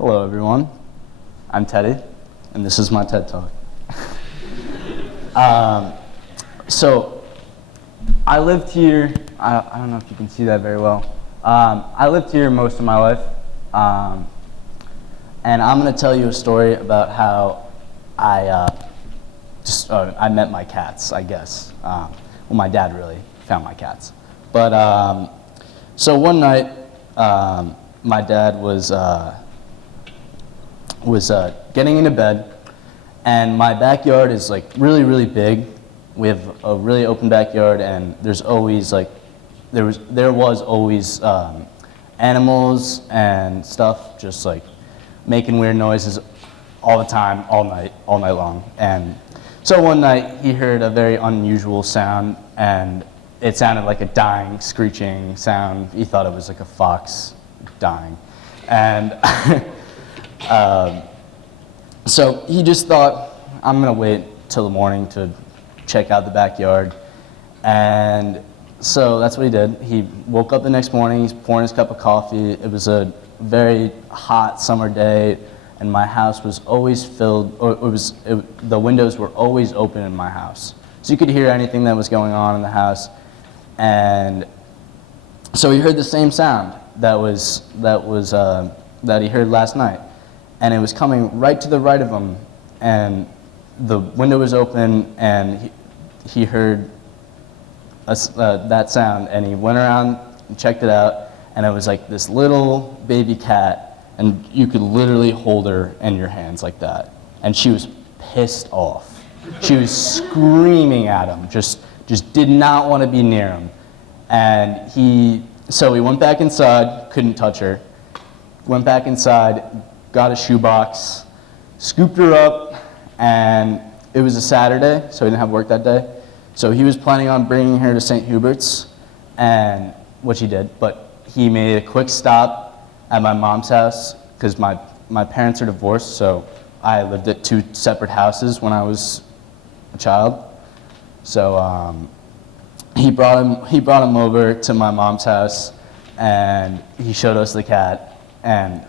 Hello everyone, I'm Teddy, and this is my TED Talk. So, I lived here, I don't know if you can see that very well. I lived here most of my life, and I'm going to tell you a story about how I met my cats, I guess. Well, my dad really found my cats. But, so one night, my dad was getting into bed, and my backyard is like really, really big. We have a really open backyard, and there's always like, there was always animals and stuff just like making weird noises all the time, all night long. And so one night he heard a very unusual sound, and it sounded like a dying, screeching sound. He thought it was like a fox dying. And so he just thought, I'm gonna wait till the morning to check out the backyard. And so that's what he did. He woke up the next morning, he's pouring his cup of coffee. It was a very hot summer day, and my house was always filled, the windows were always open in my house. So you could hear anything that was going on in the house. And so he heard the same sound that he heard last night. And it was coming right to the right of him, and the window was open, and he heard that sound, and he went around and checked it out, and it was like this little baby cat, and you could literally hold her in your hands like that. And she was pissed off. She was screaming at him, just did not want to be near him. And so he went back inside, couldn't touch her, went back inside, got a shoebox, scooped her up, and it was a Saturday, so he didn't have work that day. So he was planning on bringing her to St. Hubert's, and which he did, but he made a quick stop at my mom's house, because my parents are divorced, so I lived at two separate houses when I was a child. So he brought him over to my mom's house, and he showed us the cat, and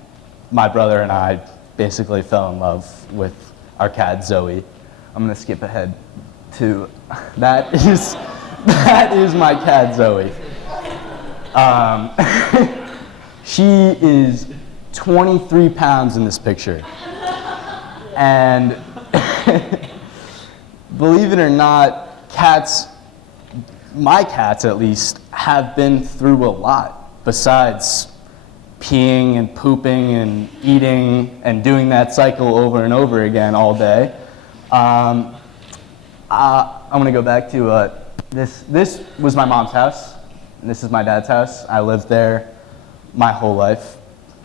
my brother and I basically fell in love with our cat Zoe. I'm gonna skip ahead to that is my cat Zoe. She is 23 pounds in this picture, and believe it or not, my cats at least, have been through a lot besides peeing and pooping and eating and doing that cycle over and over again all day. I'm gonna go back to this was my mom's house, and this is my dad's house. I lived there my whole life,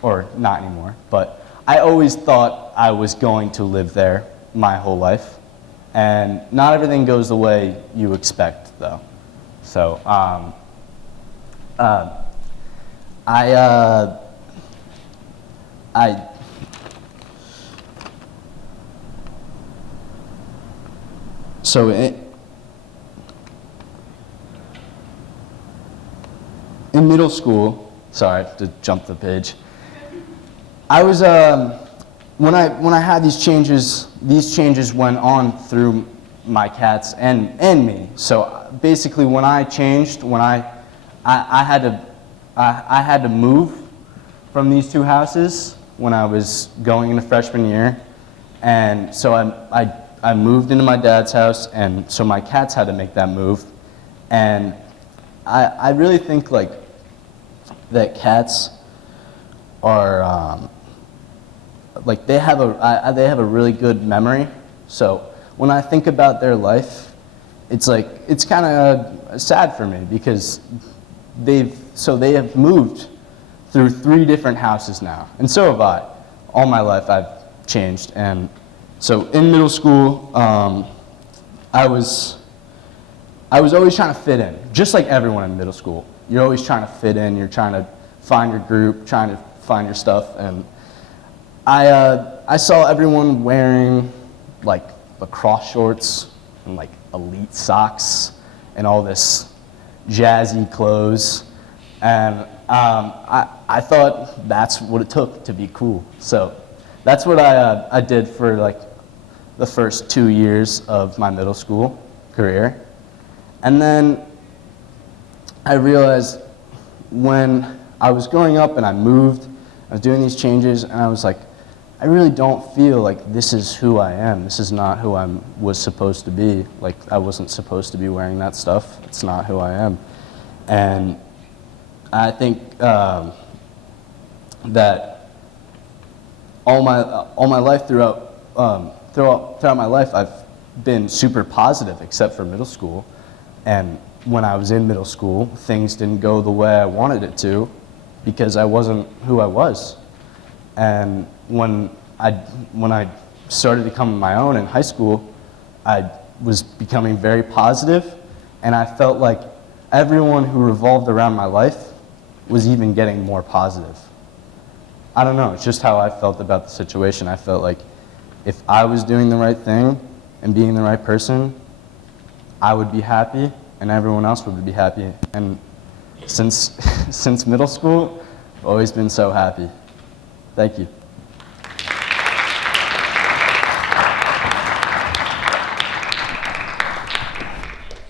or not anymore, but I always thought I was going to live there my whole life, and not everything goes the way you expect though. So So in middle school, sorry to jump the page, I was when I had these changes went on through my cats and me. So basically, when I changed, when I had to move from these two houses when I was going into freshman year, and so I moved into my dad's house, and so my cats had to make that move. And I really think like that cats are like they have a really good memory. So when I think about their life, it's kind of sad for me, because they have moved through 3 different houses now, and so have I. All my life I've changed. And so in middle school, I was always trying to fit in, just like everyone in middle school. You're always trying to fit in, you're trying to find your group, trying to find your stuff. And I saw everyone wearing like lacrosse shorts and like elite socks and all this jazzy clothes. And I thought that's what it took to be cool. So that's what I did for like the first 2 years of my middle school career. And then I realized when I was growing up and I moved, I was doing these changes, and I was like, I really don't feel like this is who I am. This is not who I was supposed to be. Like, I wasn't supposed to be wearing that stuff. It's not who I am. And I think that all my life throughout my life, I've been super positive, except for middle school. And when I was in middle school, things didn't go the way I wanted it to because I wasn't who I was. And when I started to come on my own in high school, I was becoming very positive, and I felt like everyone who revolved around my life was even getting more positive. I don't know, it's just how I felt about the situation. I felt like if I was doing the right thing and being the right person, I would be happy and everyone else would be happy. And since middle school, I've always been so happy. Thank you.